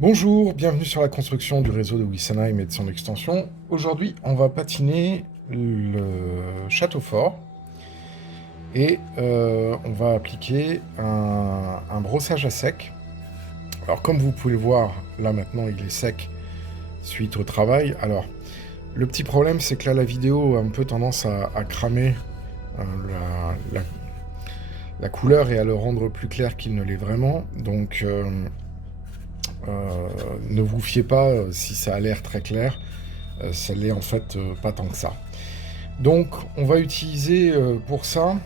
Bonjour, bienvenue sur la construction du réseau de Wissenheim et de son extension. Aujourd'hui, on va patiner le château fort et on va appliquer un brossage à sec. Alors comme vous pouvez le voir, là maintenant il est sec suite au travail. Alors le petit problème c'est que là la vidéo a un peu tendance à cramer la couleur et à le rendre plus clair qu'il ne l'est vraiment. Donc ne vous fiez pas si ça a l'air très clair, ça l'est en fait pas tant que ça. Donc on va utiliser pour ça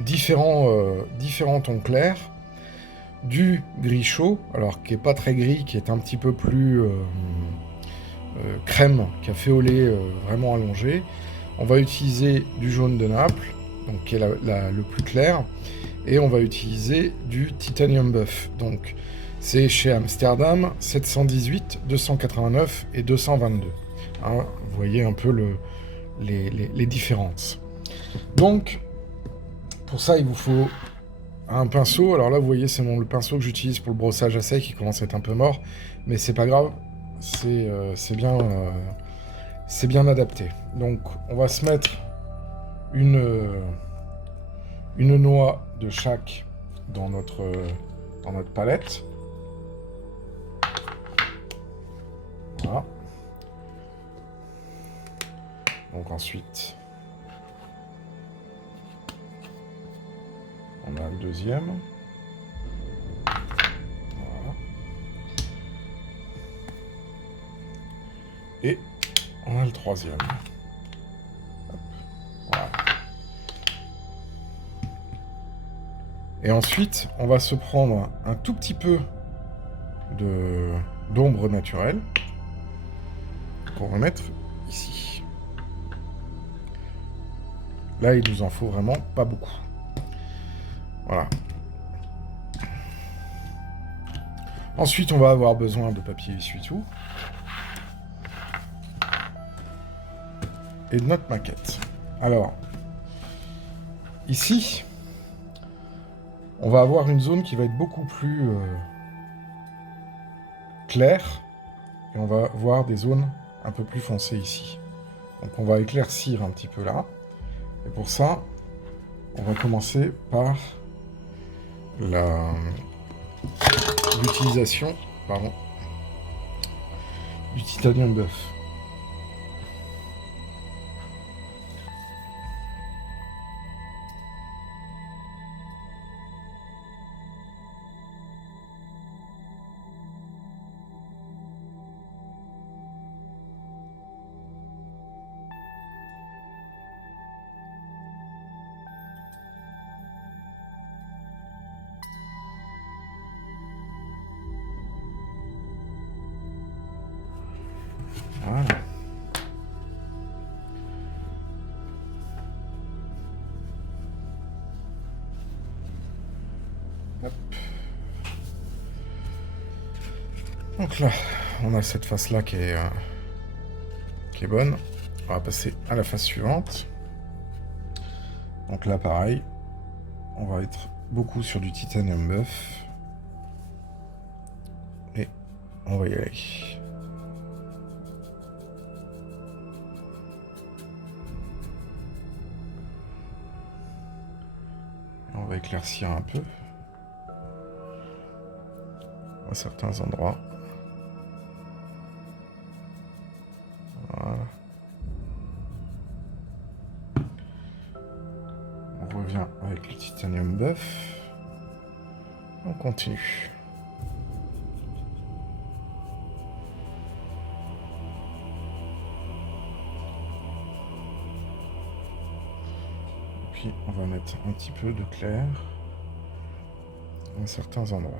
différents tons clairs, du gris chaud, alors qui est pas très gris, qui est un petit peu plus crème, café au lait vraiment allongé. On va utiliser du jaune de Naples, donc qui est le plus clair, et on va utiliser du titanium buff. Donc c'est chez Amsterdam, 718, 289 et 222. Hein, vous voyez un peu les différences. Donc, pour ça, il vous faut un pinceau. Alors là, vous voyez, c'est le pinceau que j'utilise pour le brossage à sec, qui commence à être un peu mort, mais c'est pas grave, c'est bien adapté. Donc, on va se mettre une noix de chaque dans notre palette. Voilà. Donc ensuite, on a le deuxième. Voilà. Et on a le troisième. Hop. Voilà. Et ensuite, on va se prendre un tout petit peu d'ombre naturelle pour remettre ici. Là, il nous en faut vraiment pas beaucoup. Voilà. Ensuite, on va avoir besoin de papier essuie-tout et de notre maquette. Alors, ici, on va avoir une zone qui va être beaucoup plus claire et on va voir des zones un peu plus foncées ici. Donc on va éclaircir un petit peu là. Et pour ça, on va commencer par l'utilisation du titanium buff. Voilà. Hop. Donc là, on a cette face-là qui est bonne. On va passer à la face suivante. Donc là, pareil, on va être beaucoup sur du titanium buff. Et on va y aller. On va éclaircir un peu à certains endroits. Voilà. On revient avec le titanium buff. On continue. Et puis on va mettre un petit peu de clair à certains endroits,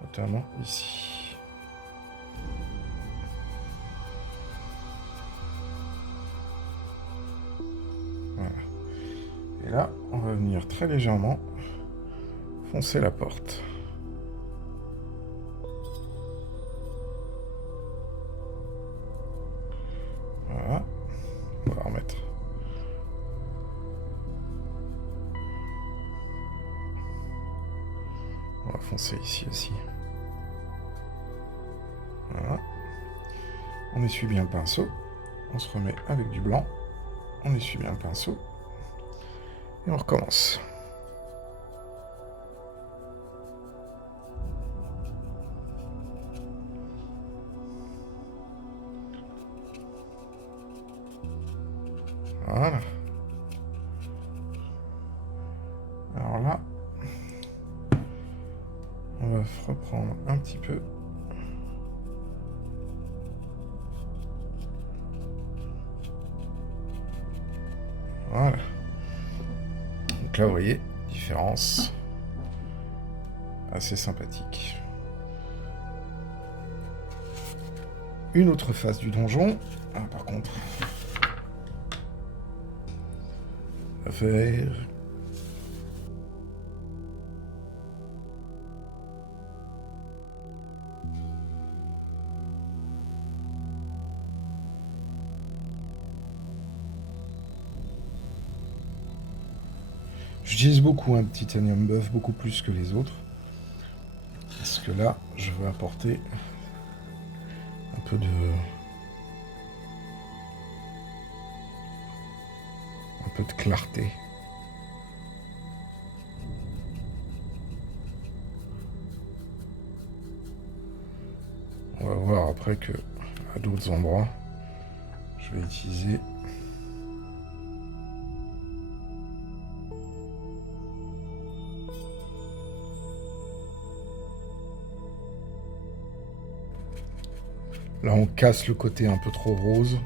notamment ici. Voilà. Et là, on va venir très légèrement foncer la porte. On va foncer ici aussi. Voilà. On essuie bien le pinceau. On se remet avec du blanc. On essuie bien le pinceau. Et on recommence. Voilà. Alors là, on va reprendre un petit peu. Voilà. Donc là, vous voyez, différence assez sympathique. Une autre face du donjon. Ah, par contre, à faire. J'utilise beaucoup un Titanium Buff, beaucoup plus que les autres. Parce que là, je veux apporter un peu de clarté. On va voir après que à d'autres endroits, je vais utiliser là, on casse le côté un peu trop rose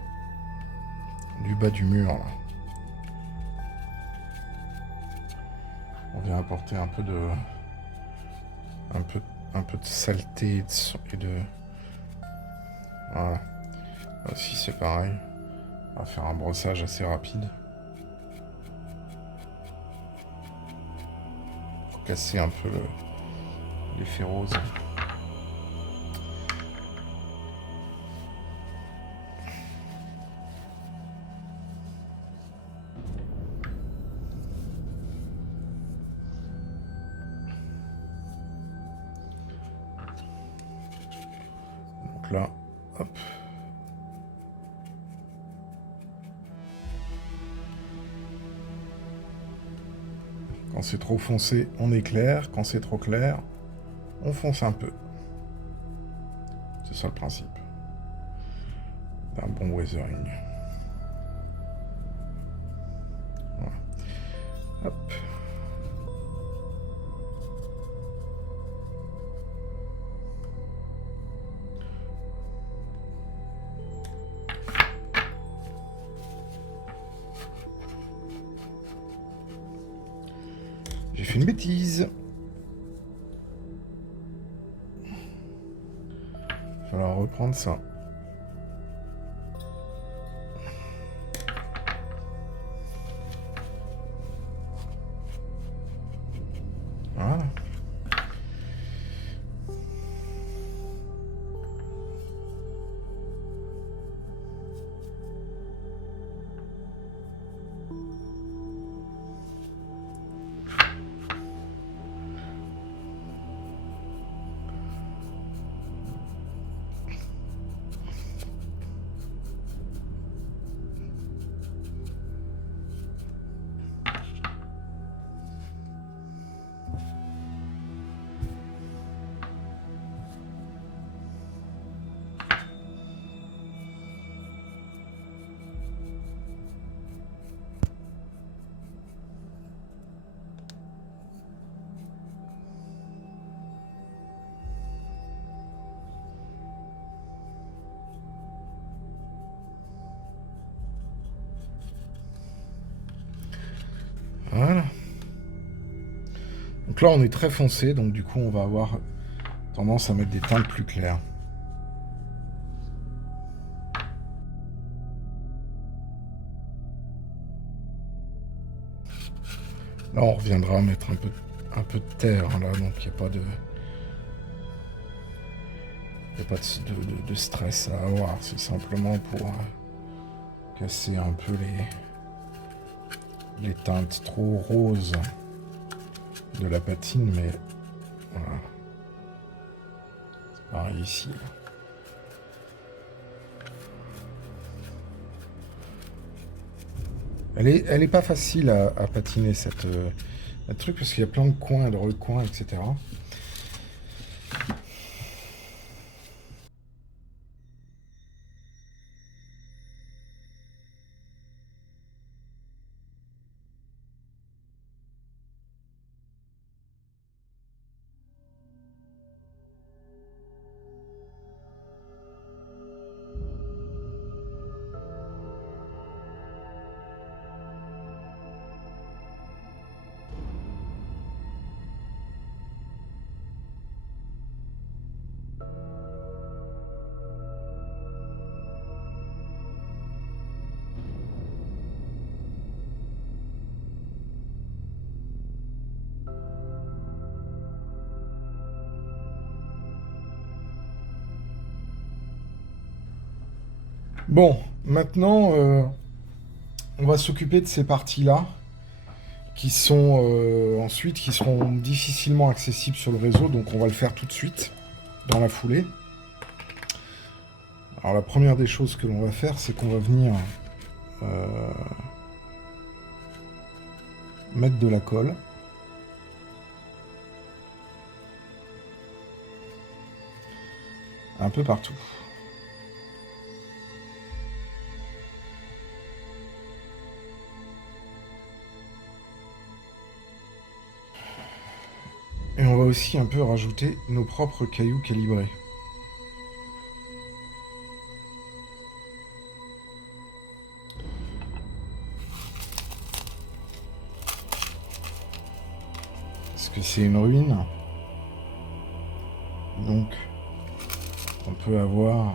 du bas du mur. Là. On vient apporter un peu de saleté et de voilà. Là aussi c'est pareil. On va faire un brossage assez rapide pour casser un peu l'effet rose. Donc là, hop. Quand c'est trop foncé, on éclaire. Quand c'est trop clair, on fonce un peu. C'est ça le principe d'un bon weathering. Voilà. Hop. J'ai fait une bêtise. Il va falloir reprendre ça. Voilà. Voilà. Donc là, on est très foncé, donc du coup, on va avoir tendance à mettre des teintes plus claires. Là, on reviendra mettre un peu de terre, là, donc il n'y a pas de... Il n'y a pas de stress à avoir, c'est simplement pour casser un peu les teintes trop roses de la patine, mais voilà. Pareil ici. Elle est pas facile à patiner cette truc parce qu'il y a plein de coins, de recoins, etc. Bon, maintenant, on va s'occuper de ces parties-là, qui sont ensuite, qui seront difficilement accessibles sur le réseau, donc on va le faire tout de suite, dans la foulée. Alors la première des choses que l'on va faire, c'est qu'on va venir mettre de la colle. Un peu partout. Et on va aussi un peu rajouter nos propres cailloux calibrés. Parce que c'est une ruine. Donc, on peut avoir...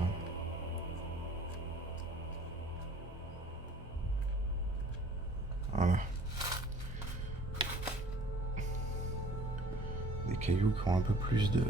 Voilà. Des cailloux qui ont un peu plus de...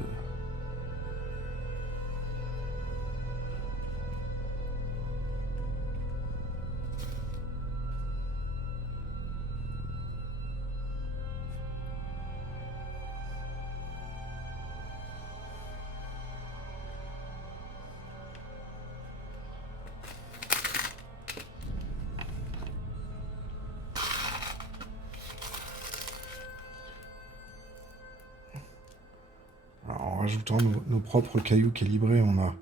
Alors, en rajoutant nos propres cailloux calibrés, on a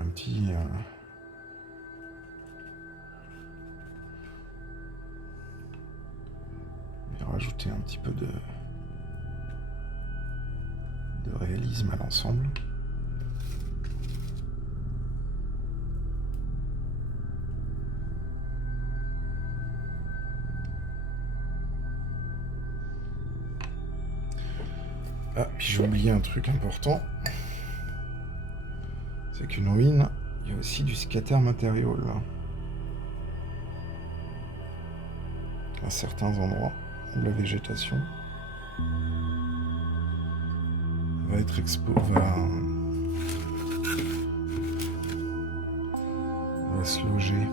un petit... rajouter un petit peu de réalisme à l'ensemble. Ah, puis j'ai oublié un truc important. C'est qu'une ruine, il y a aussi du scatter matériel là. À certains endroits où la végétation va être va se loger.